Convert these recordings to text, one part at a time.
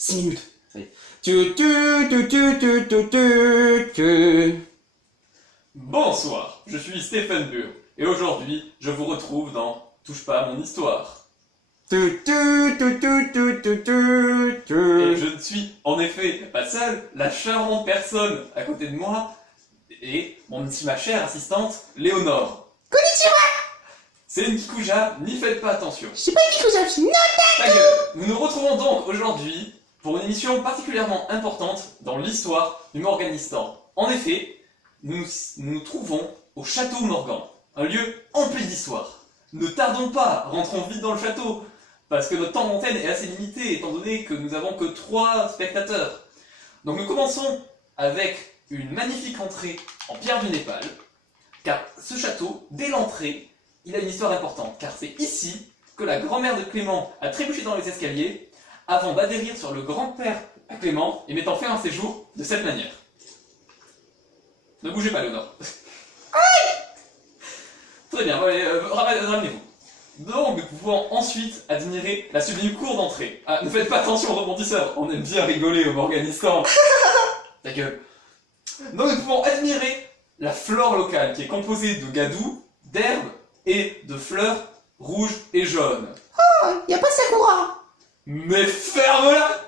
6 minutes. Allez. Tu. Bonsoir, je suis Stéphane Bur, et aujourd'hui, je vous retrouve dans Touche pas à mon histoire. Et je ne suis, en effet, pas seul, la charmante personne à côté de moi est ma chère assistante, Léonore. Konnichiwa. C'est une kikuja, n'y faites pas attention. Je suis pas une kikuja, je suis non. Ta gueule. Nous nous retrouvons donc aujourd'hui pour une émission particulièrement importante dans l'histoire du Morganistan. En effet, nous nous trouvons au château Morgan, un lieu empli d'histoire. Ne tardons pas, rentrons vite dans le château, parce que notre temps d'antenne est assez limité, étant donné que nous avons que 3 spectateurs. Donc nous commençons avec une magnifique entrée en pierre du Népal, car ce château, dès l'entrée, il a une histoire importante, car c'est ici que la grand-mère de Clément a trébuché dans les escaliers, avant d'adhérer sur le grand-père à Clément, et mettant fin à un séjour de cette manière. Ne bougez pas, Léonore. Très bien, allez, ramenez-vous. Donc, nous pouvons ensuite admirer la sublime cour d'entrée. Ah, ne faites pas attention aux rebondisseurs, on aime bien rigoler au Morganistan. Ta gueule. Donc, nous pouvons admirer la flore locale, qui est composée de gadou, d'herbes et de fleurs rouges et jaunes. Oh, y a pas de sakura. Mais ferme-la!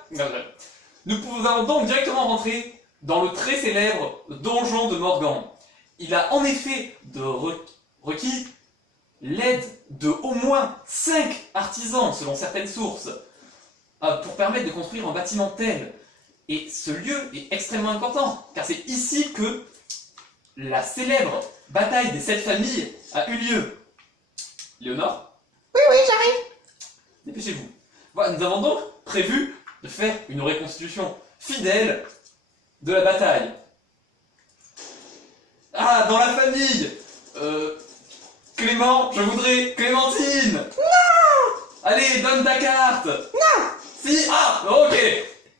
Nous pouvons donc directement rentrer dans le très célèbre donjon de Morgan. Il a en effet requis l'aide de au moins 5 artisans, selon certaines sources, pour permettre de construire un bâtiment tel. Et ce lieu est extrêmement important, car c'est ici que la célèbre bataille des 7 familles a eu lieu. Léonore? Oui, j'arrive. Dépêchez-vous. Voilà, nous avons donc prévu de faire une reconstitution fidèle de la bataille. Ah, dans la famille Clément, je voudrais Clémentine. Non. Allez, donne ta carte. Non. Si. Ah, ok.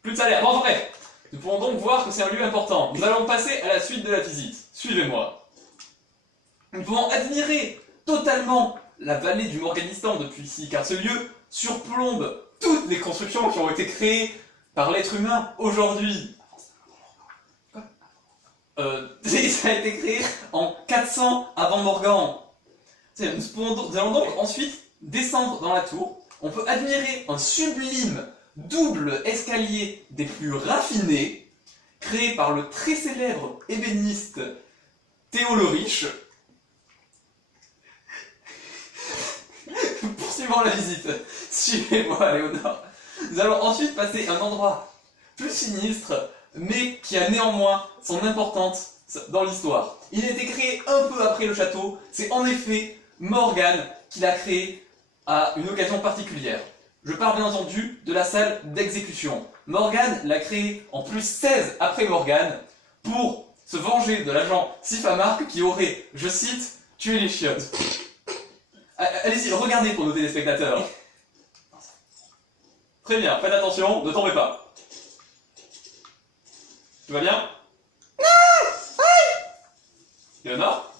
Plus de salaire. Bon, bref. Nous pouvons donc voir que c'est un lieu important. Nous allons passer à la suite de la visite. Suivez-moi. Nous pouvons admirer totalement la vallée du Morganistan depuis ici, car ce lieu surplombe toutes les constructions qui ont été créées par l'être humain aujourd'hui. Ça a été créé en 400 avant Morgan. Nous allons donc ensuite descendre dans la tour. On peut admirer un sublime double escalier des plus raffinés, créé par le très célèbre ébéniste Théo le Riche. Poursuivons la visite. Suivez-moi, Léonore. Nous allons ensuite passer à un endroit plus sinistre, mais qui a néanmoins son importance dans l'histoire. Il a été créé un peu après le château. C'est en effet Morgan qui l'a créé à une occasion particulière. Je parle bien entendu de la salle d'exécution. Morgan l'a créé en plus 16 après Morgan pour se venger de l'agent Sifamark qui aurait, je cite, tué les chiottes. Allez-y, regardez pour nos téléspectateurs. Très bien, faites attention, ne tombez pas. Tout va bien? Non. Léonore?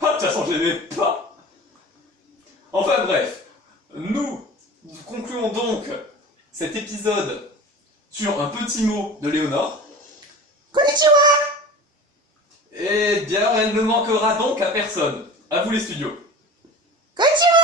Ah, de toute façon, je n'aimais pas. Enfin bref, nous concluons donc cet épisode sur un petit mot de Léonore. Konnichiwa. Eh bien, elle ne manquera donc à personne. À vous les studios. Konnichiwa.